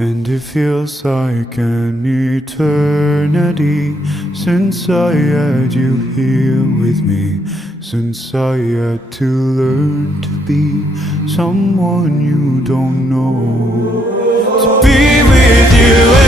And it feels like an eternity since I had you here with me, since I had to learn to be someone you don't know. To be with you